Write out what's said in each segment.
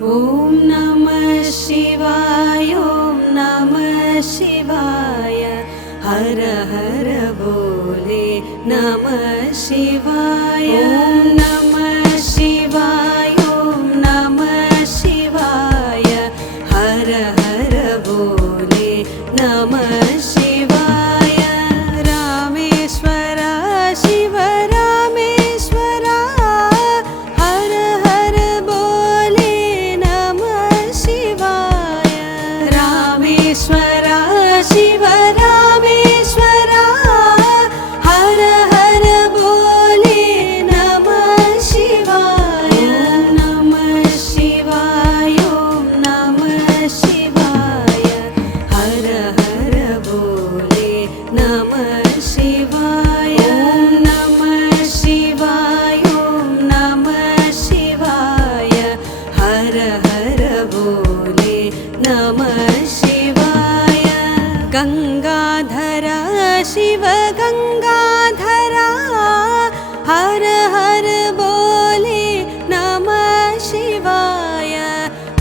ॐ नमः शिवाय ॐ नमः शिवाय हर हर बोले नमः शिवाय ॐ नमः शिवाय ॐ नमः शिवाय हर हर बोले नमः शिवाय रामेश्वर शिव रामेश्वर हर हर बोले नमः शिवाय रामेश्वर शिव रामेश्वर हर हर बोले नमः शिवाय नमः शिवाय ॐ नमः शिवाय हर हर बोले नमः शिवाय नमः शिवाय ॐ नमः शिवाय हर हर बोले नमः शिवाय गंगाधर शिव गंगाधर हर हर बोले नमः शिवाय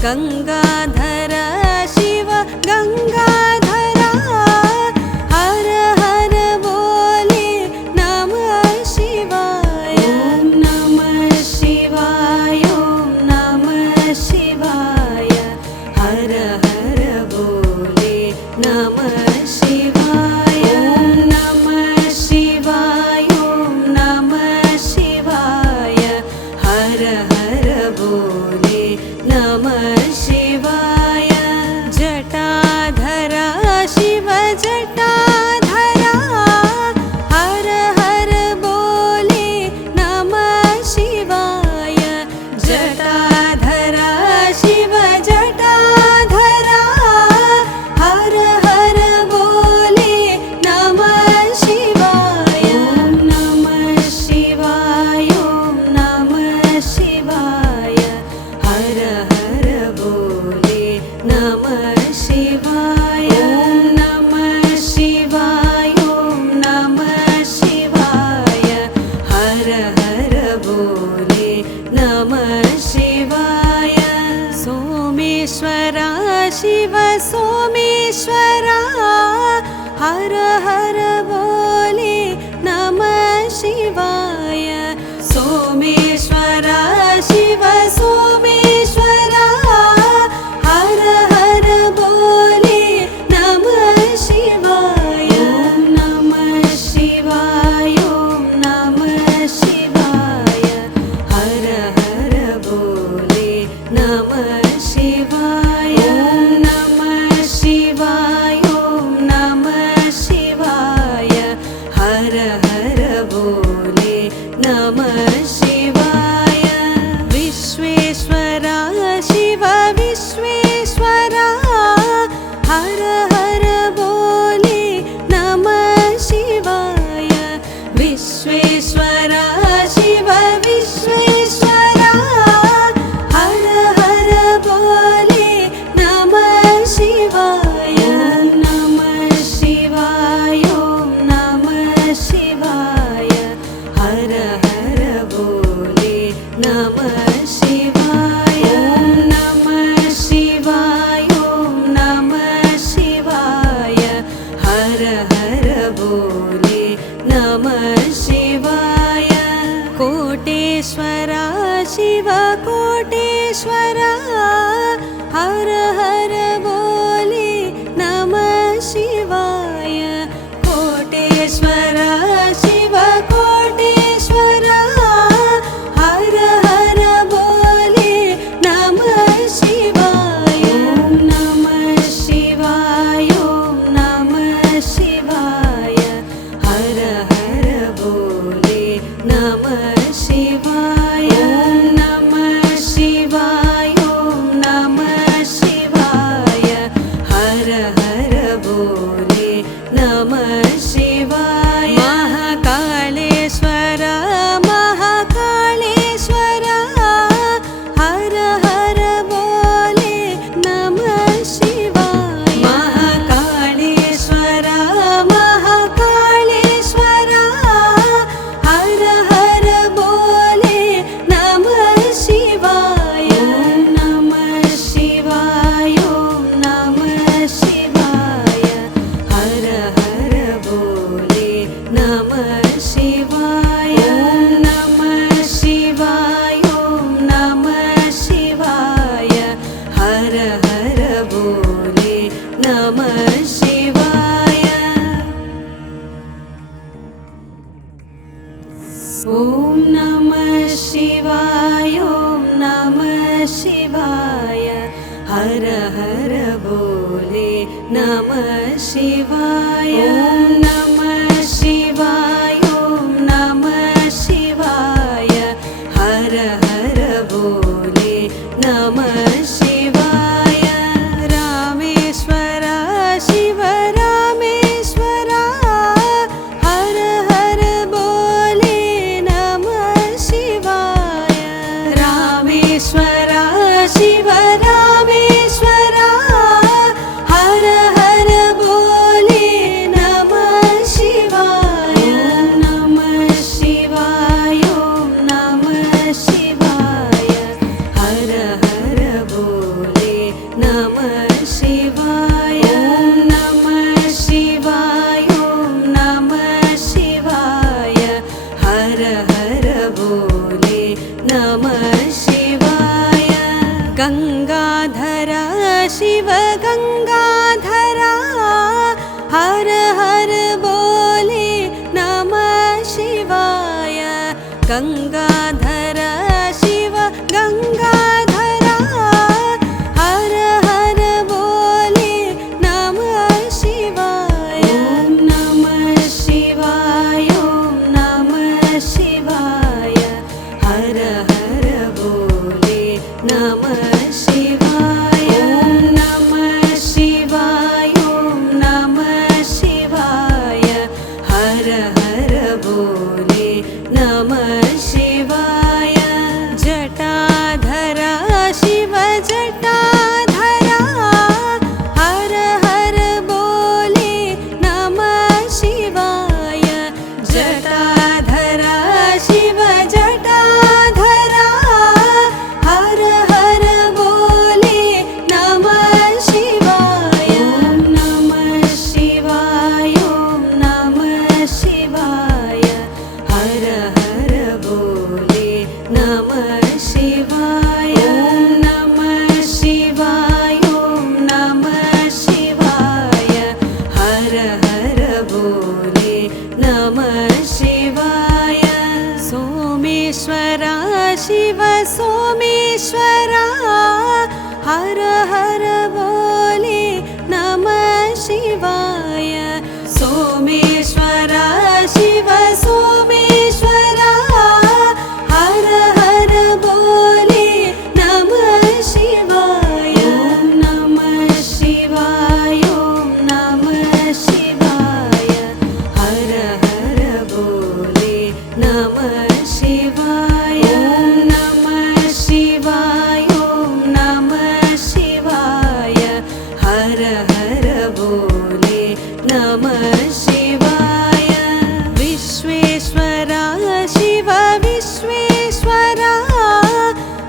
गंगाधर शिव गंगाधर हर हर बोले नमः शिवाय ॐ नमः शिवाय ॐ नमः शिवाय हर हर बोले नमः शिवाय ॐ नमः शिवाय ॐ नमः शिवाय हर हर बोले नमः शिवाय जटाधर शिव जटाधर हर हर बोले नमः शिवाय जटाधर शिव जटाधर हर हर बोले नमः शिवाय नमः शिवाय ॐ नमः शिवाय हर हर बोले नमः शिवाय नमः शिवाय ॐ नमः शिवाय हर हर बोले नमः शिवाय सोमेश्वर शिव सोमेश्वर हर हर बोले नमः शिवाय सोमेश्वर शिव सोमेश्वर हर हर बोले नमः शिवाय नमः शिवाय ॐ नमः शिवाय हर हर बोले नमः शिवाय नमः शिवाय ॐ नमः शिवाय हर हर बोले नमः शिवाय विश्वेश्वर शिव विश्वेश्वर हर हर बोले नमः शिवाय विश्वेश्वर शिव विश्वेश्वर हर हर शिवाय हर हर बोले नमः शिवाय ॐ नमः शिवाय ॐ नमः शिवाय हर हर बोले नमः शिवाय रामेश्वर शिव रामेश्वर हर हर बोले नमः शिवाय रामेश्वर शिव रामेश्वर हर हर बोले नमः शिवाय नमः शिवाय ॐ नमः शिवाय हर हर बोले नमः शिवाय नमः शिवाय ॐ नमः शिवाय हर हर बोले नमः शिवाय गंगाधर शिव गंगाधर हर हर बोले नमः शिवाय गंगाधर शिव गंगाधर हर हर बोले नमः शिवाय ॐ नमः शिवाय ॐ नमः शिवाय हर हर बोले नमः शिवाय ॐ नमः शिवाय ॐ नमः शिवाय हर हर बोले नमः शिवाय जटाधर शिव जटाधर हर हर बोले नमः शिवाय जटाधर शिव जटाधर हर हर बोले नमः शिवाय ॐ नमः शिवाय ॐ नमः शिवाय हर हर बोले नमः शिवाय ॐ नमः शिवाय ॐ नमः शिवाय हर हर बोले नमः शिवाय सोमेश्वर शिव सोमेश्वर हर हर बोले नमः शिवाय सोमेश्वर शिव सोमेश्वर हर हर बोले नमः शिवाय ॐ नमः शिवाय ॐ नमः शिवाय हर हर बोले नमः शिवाय ॐ नमः शिवाय ॐ नमः शिवाय हर हर बोले नमः शिवाय विश्वेश्वर शिव विश्वेश्वर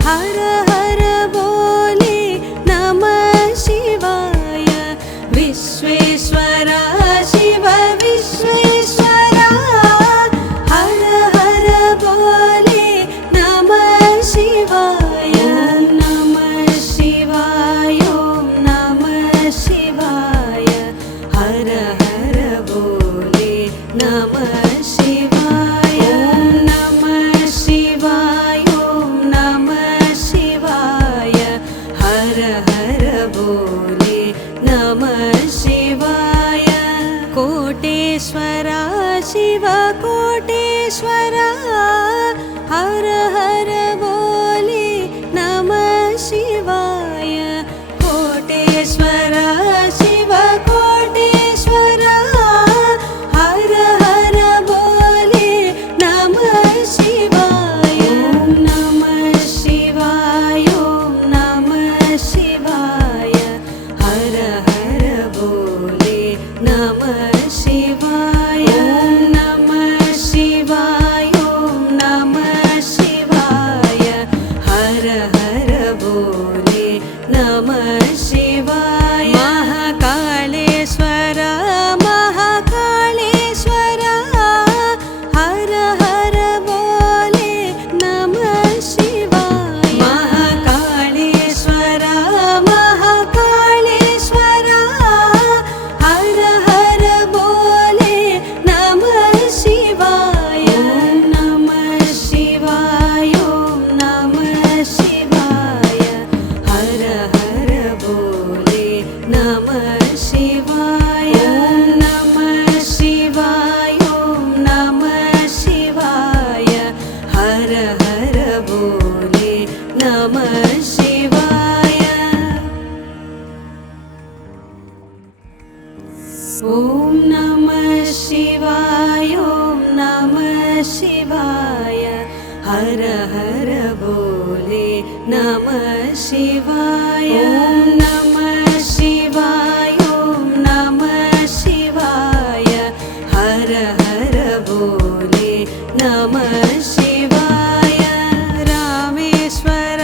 हर हर बोले नमः शिवाय विश्वेश्वर शिव विश्वेश्वर हर हर बोले नमः शिवाय ॐ नमः शिवाय ॐ नमः शिवाय हर हर बोले नमः शिवाय ॐ नमः शिवाय ॐ नमः शिवाय हर हर बोले नमः शिवाय कोटेश्वर शिव कोटेश्वर हर हर बोले नमः शिवाय कोटेश्वर शिव कोटेश्वर हर हर बोले नमः शिवाय ॐ नमः शिवाय ॐ नमः शिवाय हर हर बोले नमः शिवाय ॐ नमः शिवाय ॐ नमः शिवाय हर हर बोले नमः शिवाय महाकालेश्वर महाकालेश्वर हर हर बोले नमः शिवाय महाकालेश्वर महाकालेश्वर हर हर बोले शिवाय। ॐ नमः शिवाय, ॐ नमः शिवाय। हर हर बोले नमः शिवाय। ॐ नमः शिवाय, ॐ नमः शिवाय। हर हर बोले नमः शिवाय। रामेश्वर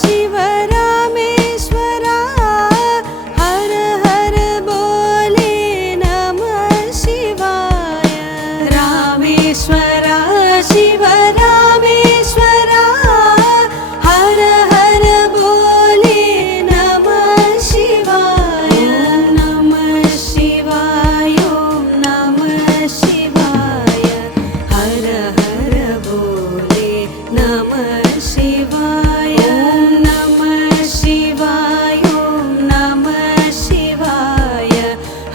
शिव रामेश्वर, हर हर बोले नमः शिवाय। रामेश्वर शिव रामेश्वर, हर हर बोले नमः शिवाय। नमः शिवाय, ॐ नमः शिवाय। हर हर बोले नमः शिवाय। नमः शिवाय, ॐ नमः शिवाय।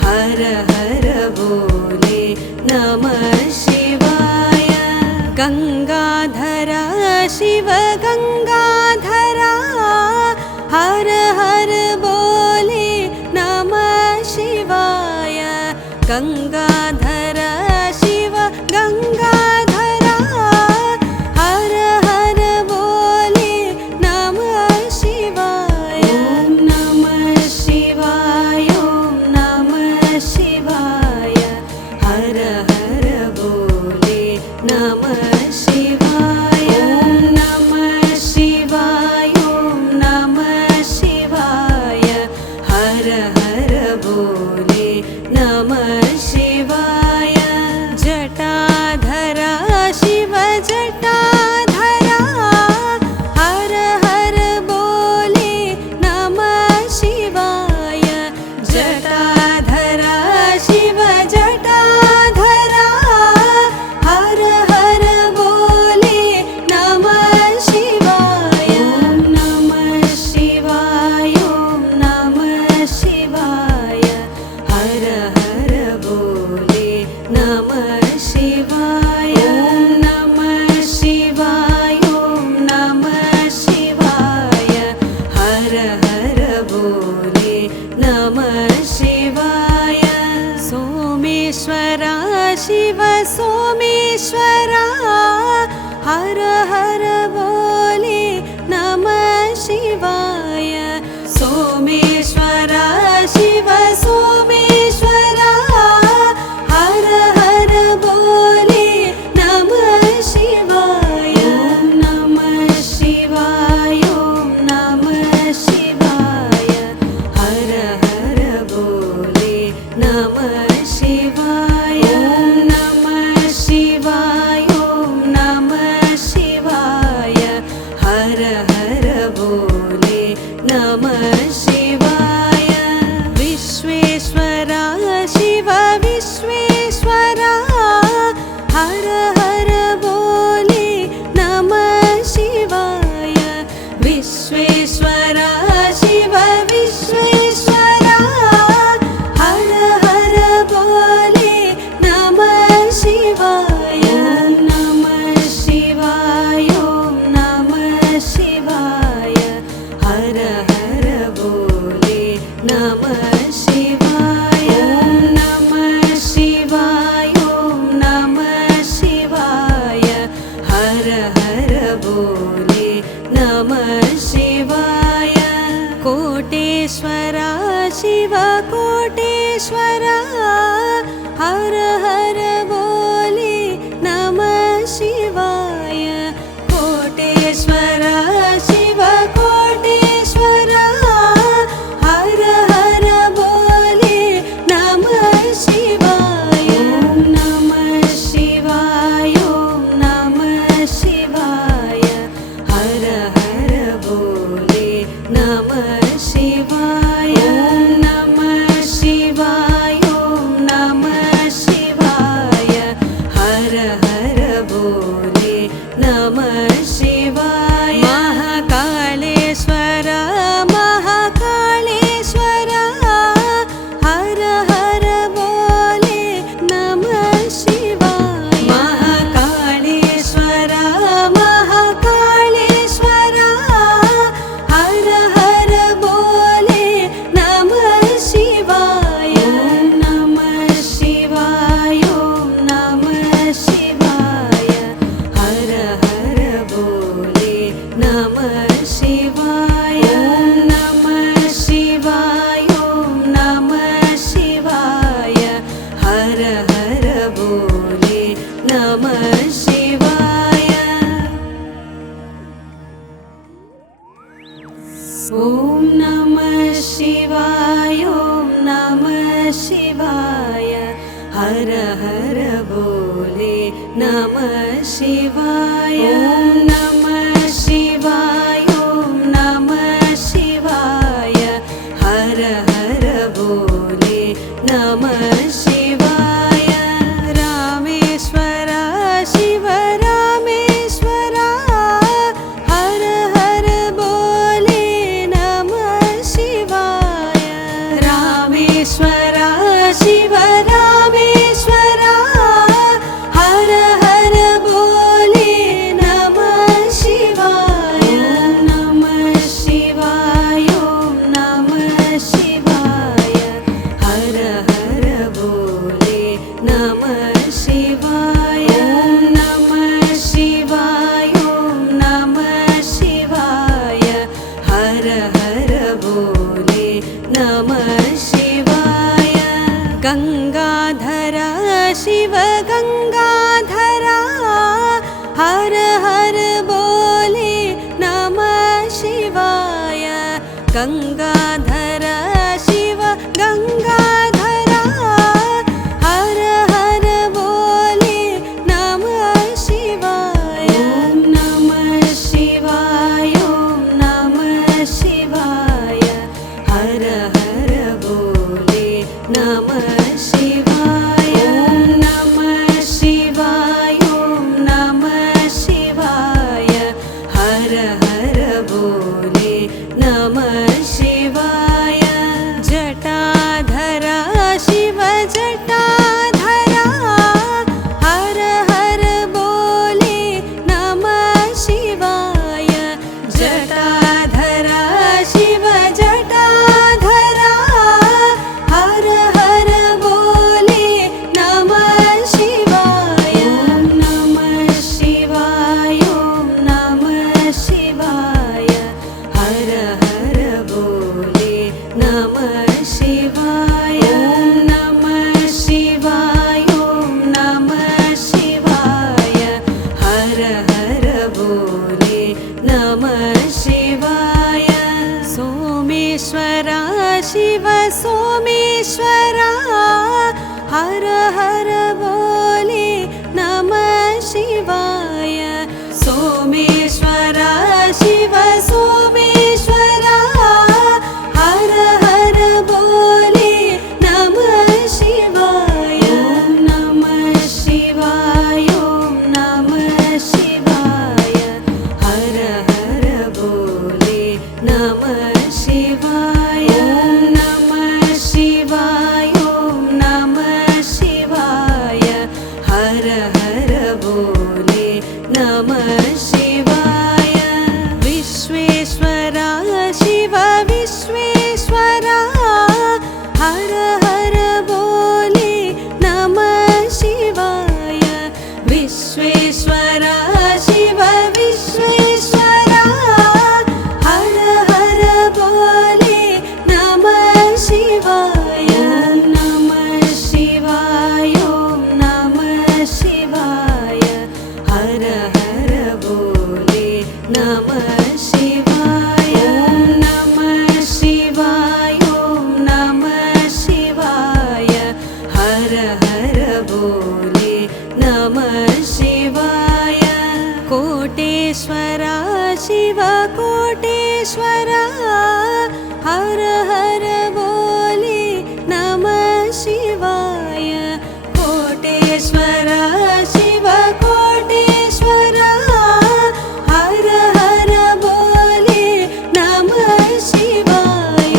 हर हर बोले नमः शिवाय। गंगाधर शिव गंगाधर, हर हर बोले नमः शिवाय। गंगाधर शिव गंगाधर, हर हर बोले नमः शिवाय। ॐ नमः शिवाय, ॐ नमः शिवाय। हर हर बोले नमः शिवाय। ॐ नमः शिवाय, ॐ नमः शिवाय। हर हर बोले नमः शिवाय। जटाधर शिव जटाधर, हर हर बोले नमः शिवाय। जटाधर शिव जटाधर, हर हर बोले नमः शिवाय। ॐ नमः शिवाय, ॐ नमः शिवाय। हर हर बोले नमः शिवाय। ॐ नमः शिवाय, ॐ नमः शिवाय। हर हर बोले नमः शिवाय। सोमेश्वर शिव सोमेश्वर, हर हर बोले नमः शिवाय। सोमेश्वर शिव सोमेश्वर, हर हर बोले नमः शिवाय। ॐ नमः शिवाय, ॐ नमः शिवाय। हर हर बोले नमः शिवाय। ॐ नमः शिवाय, ॐ नमः शिवाय। हर हर बोले नमः शिवाय। विश्वेश्वर शिव विश्वेश्वर, हर हर बोले नमः शिवाय। विश्वेश्वर शिव विश्वेश्वर, हर हर बोले नमः शिवाय। ॐ नमः शिवाय, ॐ नमः शिवाय। हर हर बोले नमः शिवाय। ॐ नमः शिवाय, ॐ नमः शिवाय। हर हर बोले नमः शिवाय। कोटेश्वर शिव कोटेश्वर, हर हर बोले नमः शिवाय। कोटेश्वर शिव कोटेश्वर, हर हर बोले नमः शिवाय। ॐ नमः शिवाय, ॐ नमः शिवाय। हर हर बोले नमः शिवाय। ॐ नमः शिवाय, ॐ नमः शिवाय। ॐ नमः शिवाय ॐ नमः शिवाय हर हर बोले नमः शिवाय ॐ नमः शिवाय ॐ नमः शिवाय हर हर बोले नमः शिवाय रामेश्वर शिव रामेश्वर हर हर बोले नमः शिवाय रामेश्वर शिव रामेश्वर हर हर बोले नमः शिवाय नमः शिवाय ॐ नमः शिवाय हर हर बोले नमः शिवाय नमः शिवाय ॐ नमः शिवाय हर हर बोले नमः शिवाय गंगाधर शिव गंगाधर हर हर बोले नमः शिवाय गंगाधर शिव गंगाधर हर हर बोले नमः शिवाय नमः शिवाय ॐ नमः शिवाय हर हर बोले नमः शिवाय नमः शिवाय ॐ नमः शिवाय हर हर बोले नमः शिवाय जटाधर शिव जटाधर हर हर बोले नमः शिवाय जटाधर शिव जटाधर हर हर बोले नमः शिवाय नमः शिवाय ॐ नमः शिवाय हर हर बोले नमः शिवाय नमः शिवाय ॐ नमः शिवाय हर हर बोले नमः शिवाय सोमेश्वर शिव सोमेश्वर हर हर बोले नमः शिवाय सोमेश्वर शिव सोमेश्वर हर हर बोले नमः शिवाय नमः शिवाय ॐ नमः शिवाय हर हर बोले नमः शिवाय नमः शिवाय ॐ नमः शिवाय हर हर बोले नमः शिवाय विश्वेश्वर शिव विश्वेश्वर हर हर बोले नमः शिवाय विश्वेश्वर शिव विश्वेश्वर हर हर बोले नमः शिवाय नमः शिवाय ॐ नमः शिवाय हर हर बोले नमः शिवाय नमः शिवाय ॐ नमः शिवाय हर हर बोले नमः शिवाय कोटेश्वर शिव कोटेश्वर हर हर बोले नमः शिवाय कोटेश्वर शिव कोटेश्वर हर हर बोले नमः शिवाय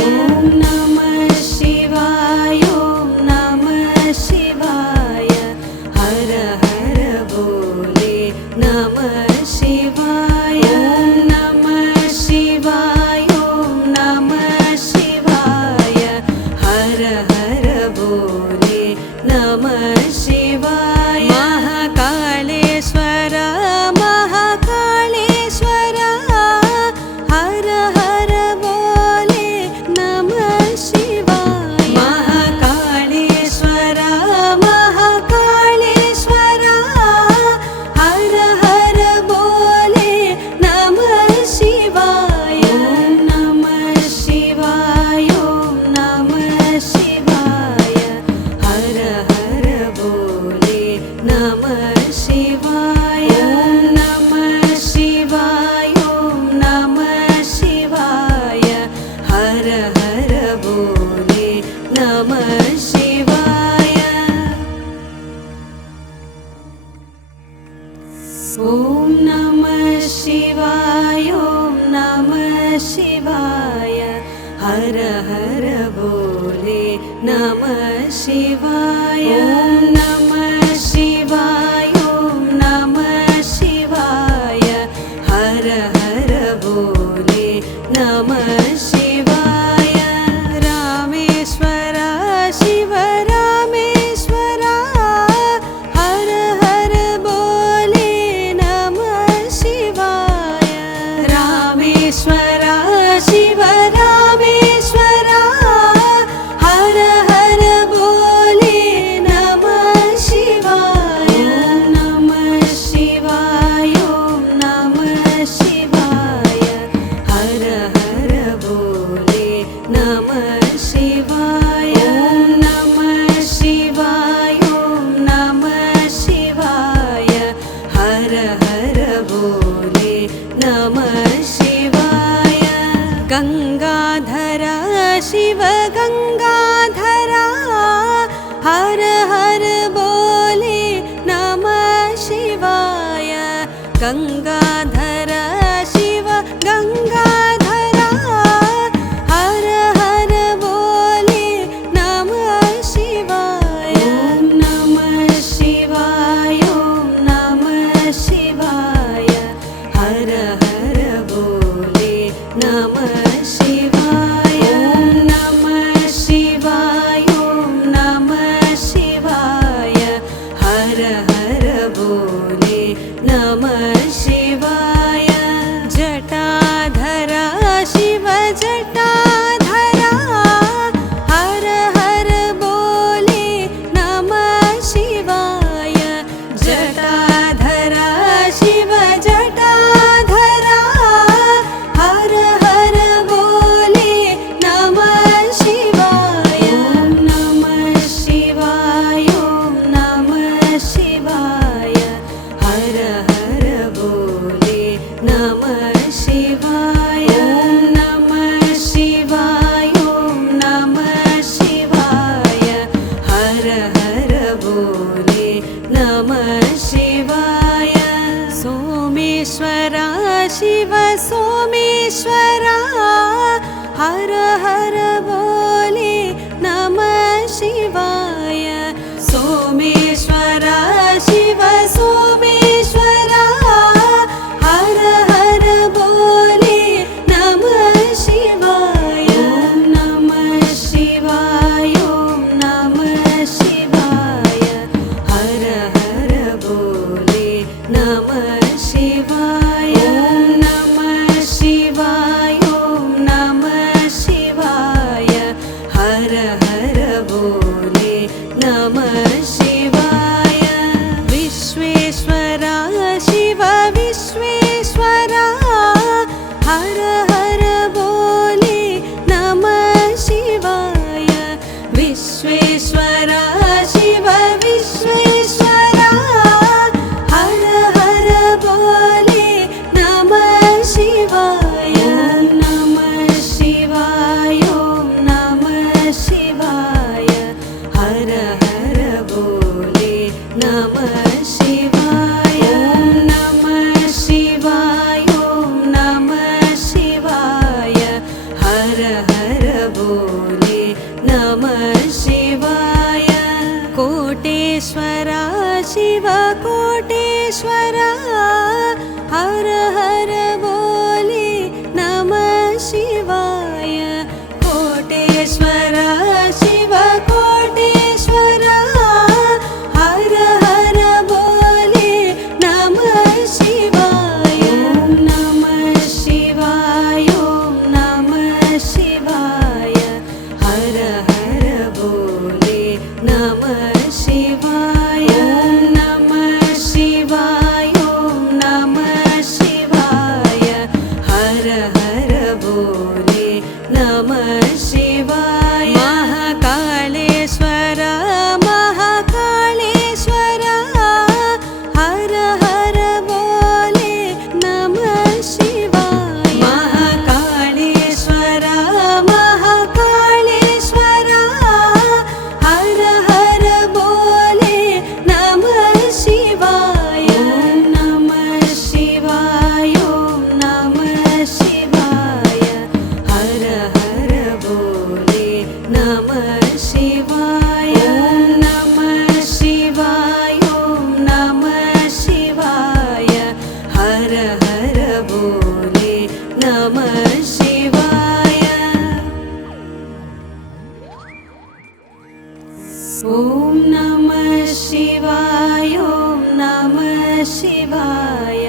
नमः शिवाय ॐ नमः शिवाय हर हर बोले नमः शिवाय नमः शिवाय ॐ नमः शिवाय शिवाय हर हर बोले नमः शिवाय नमः शिवाय ओम नमः शिवाय हर हर बोले नमः शिवाय रामेश्वर शिव रामेश्वर हर हर बोले नमः शिवाय रामेश्वर शिव रामेश्वर हर हर बोले नमः शिवाय नमः शिवाय ओम नमः शिवाय हर हर बोले नमः शिवाय नमः शिवाय ओम नमः शिवाय हर हर बोले नमः शिवाय गंगाधर शिव गंगाधर हर हर बोले नमः शिवाय गंगाधर शिव गंगाधर हर हर बोले नमः शिवाय नमः शिवाय ओम नमः शिवाय हर हर बोले नमः शिवाय नमः शिवाय ओम नमः शिवाय हर हर बोले नमः शिवाय जटाधर शिव जटाधर हर हर बोले नमः शिवाय जटाधर शिव जटाधर हर हर बोले नमः शिवाय नमः शिवाय ओम नमः शिवाय हर हर बोले नमः शिवाय नमः शिवाय ओम नमः शिवाय हर हर बोले नमः शिवाय सोमेश्वर शिव सोमेश्वर हर हर बोले नमः शिवाय सोमेश्वर शिव सोमेश्वर हर हर बोले नमः शिवाय नमः शिवाय ओम नमः शिवाय हर हर बोले नमः शिवाय नमः शिवाय ओम नमः शिवाय हर हर बोले नमः शिवाय विश्वेश्वर शिव विश्वेश्वर हर हर बोले नमः शिवाय विश्वेश्वर शिव विश्वेश्वर हर हर बोले नमः शिवाय नमः शिवाय ओम नमः शिवाय हर हर बोले नमः शिवाय नमः शिवाय ओम नमः शिवाय हर हर बोले नमः शिवाय कोटेश्वर शिव कोटेश्वर हर हर बोले नमः शिवाय कोटेश्वर शिव कोटेश्वर हर हर बोले नमः शिवाय नमः शिवाय ओम नमः शिवाय नमः शिवाय नमः शिवाय ॐ नमः शिवाय हर हर बोले नमः शिवाय ॐ नमः शिवाय ॐ नमः शिवाय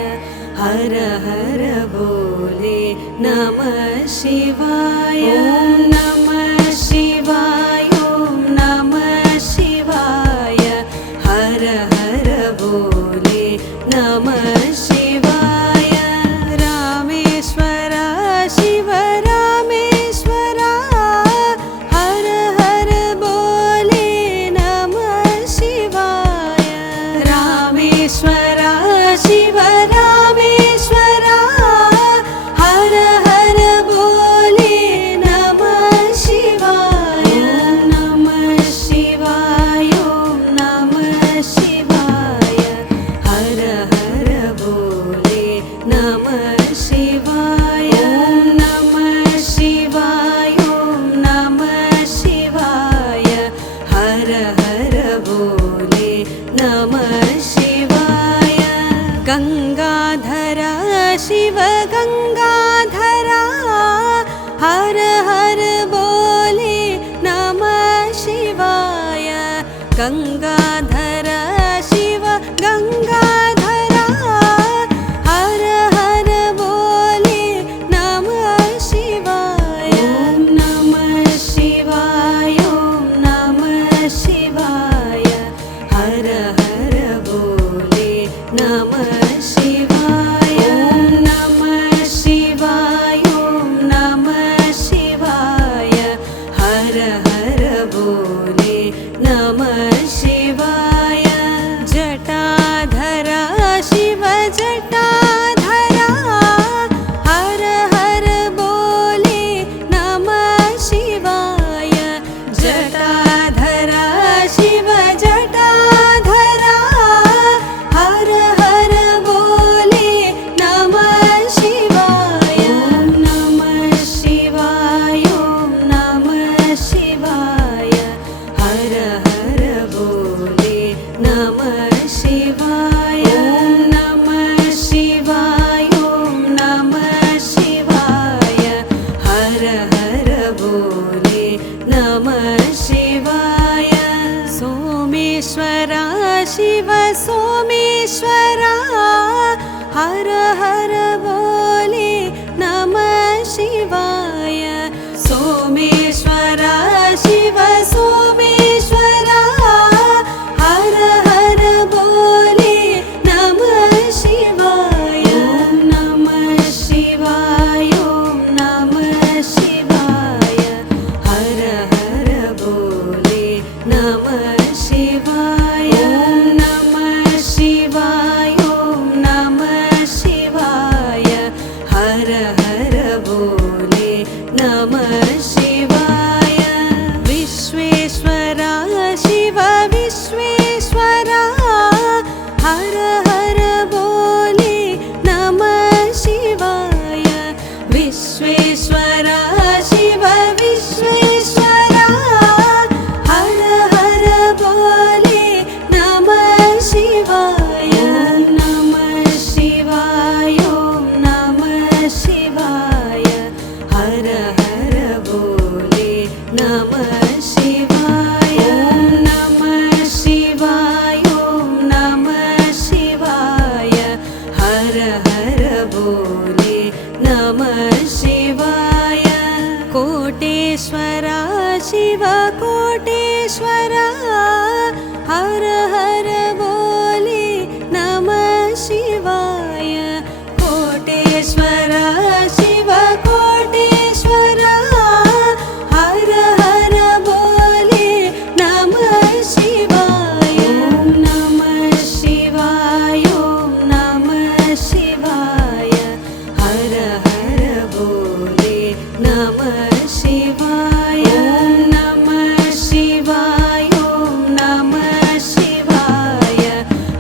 हर हर बोले नमः शिवाय ॐ नमः शिवाय ॐ नमः शिवाय हर हर बोले नमः शिवाय रामेश्वर शिव रामेश्वर हर हर बोले नमः शिवाय रामेश्वर शिव रामेश्वर हर हर बोले नमः शिवाय नमः शिवाय ॐ नमः शिवाय हर हर बोले नमः शिवाय नमः शिवाय ॐ नमः शिवाय हर हर बोले नमः शिवाय गंगाधर शिव गंगाधर हर हर बोले नमः शिवाय गंगाधर शिव गंगाधर हर हर बोले नमः शिवाय नमः शिवाय ॐ नमः शिवाय हर हर बोले नमः शिवाय नमः शिवाय ॐ नमः शिवाय हर हर बोले नमः शिवाय जटाधर शिव जटाधर हर हर बोले नमः शिवाय जटाधर शिव जटाधर हर हर बोले नमः शिवाय नमः शिवाय ॐ नमः शिवाय हर हर बोले नमः शिवाय नमः शिवाय ॐ नमः शिवाय हर हर बोले नमः शिवाय सोमेश्वर शिव सोमेश्वर हर हर बोले नमः शिवाय सोमेश्वर शिव सोमेश्वर हर हर बोले नमः शिवाय नमः शिवाय ॐ नमः शिवाय हर हर बोले नमः शिवाय नमः शिवाय ॐ नमः शिवाय हर हर बोले नमः शिवाय विश्वेश्वर शिव विश्वेश्वर हर हर बोले नमः शिवाय विश्वेश्वर शिव विश्वेश्वर हर हर बोले नमः शिवाय नमः शिवाय ॐ नमः शिवाय हर हर बोले नमः शिवाय नमः शिवाय ॐ नमः शिवाय हर हर बोले नमः शिवाय कोटेश्वर शिव कोटेश्वर हर हर बोले नमः शिवाय कोटेश्वर शिव कोटेश्वर हर हर बोले नमः शिवाय नमः शिवाय ॐ नमः शिवाय हर हर बोले नमः शिवाय नमः शिवाय ॐ नमः शिवाय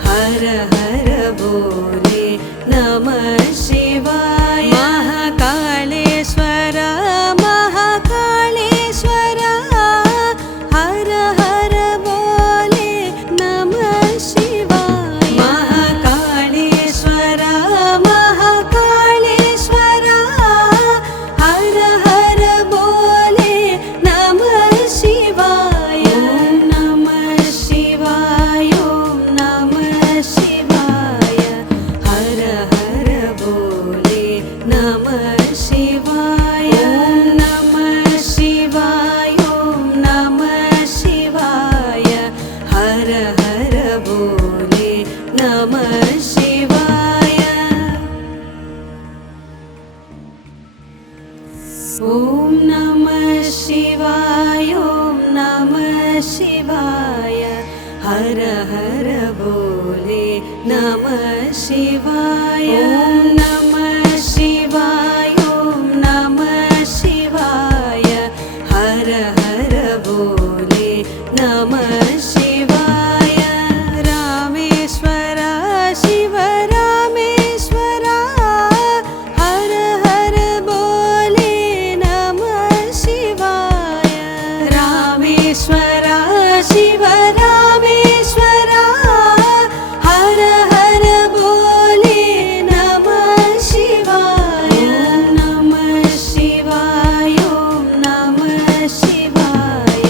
हर हर बोले नमः शिवाय महाकालेश्वर महाकालेश्वर ॐ नमः शिवाय ॐ नमः शिवाय हर हर बोले नमः शिवाय ॐ नमः शिवाय ॐ नमः शिवाय हर हर बोले नमः शिवाय रामेश्वर शिव रामेश्वर हर हर बोले नमः शिवाय रामेश्वर शिव रामेश्वर हर हर बोले नमः शिवाय ॐ नमः शिवाय ॐ नमः शिवाय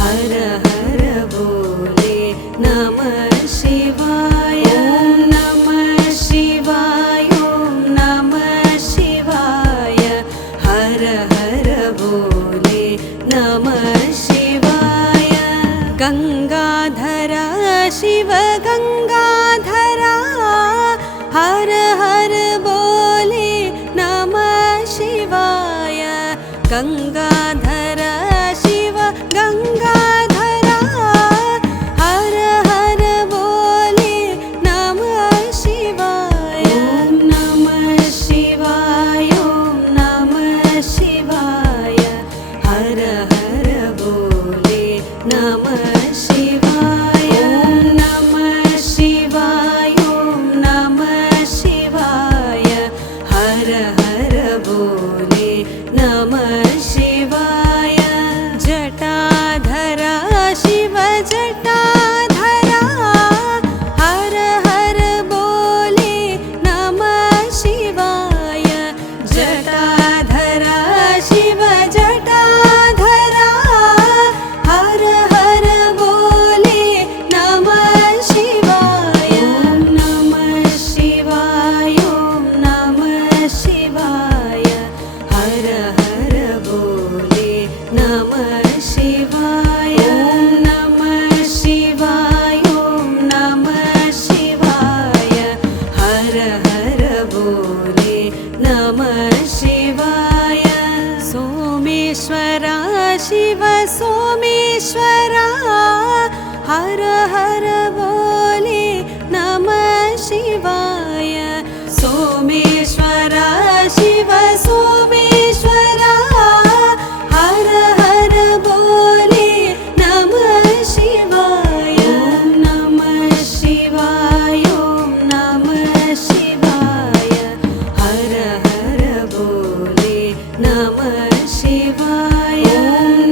हर हर बोले नमः शिवाय ॐ नमः शिवाय ॐ नमः शिवाय हर हर बोले नमः शिवाय गंगाधर शिव गंगाधर हर हर बोले नमः शिवाय गंगाधर शिव गंगाधर हर हर बोले नमः शिवाय ॐ नमः शिवाय ॐ नमः शिवाय हर हर बोले नमः शिवाय ॐ नमः शिवाय ॐ नमः शिवाय हर हर बोले नमः शिवाय जटाधर शिव जटाधर हर हर बोले नमः शिवाय जटाधर शिव जटाधर हर हर बोले नमः शिवाय ॐ नमः शिवाय ॐ नमः शिवाय हर हर बोले नमः शिवाय ॐ नमः शिवाय ॐ नमः शिवाय हर हर बोले नमः शिवाय सोमेश्वर शिव सोमेश्वर हर हर बोले नमः शिवाय सोमेश्वर शिव सोमेश्वर हर हर बोले नमः शिवाय ॐ नमः शिवाय ॐ नमः शिवाय हर हर बोले नमः शिवाय ॐ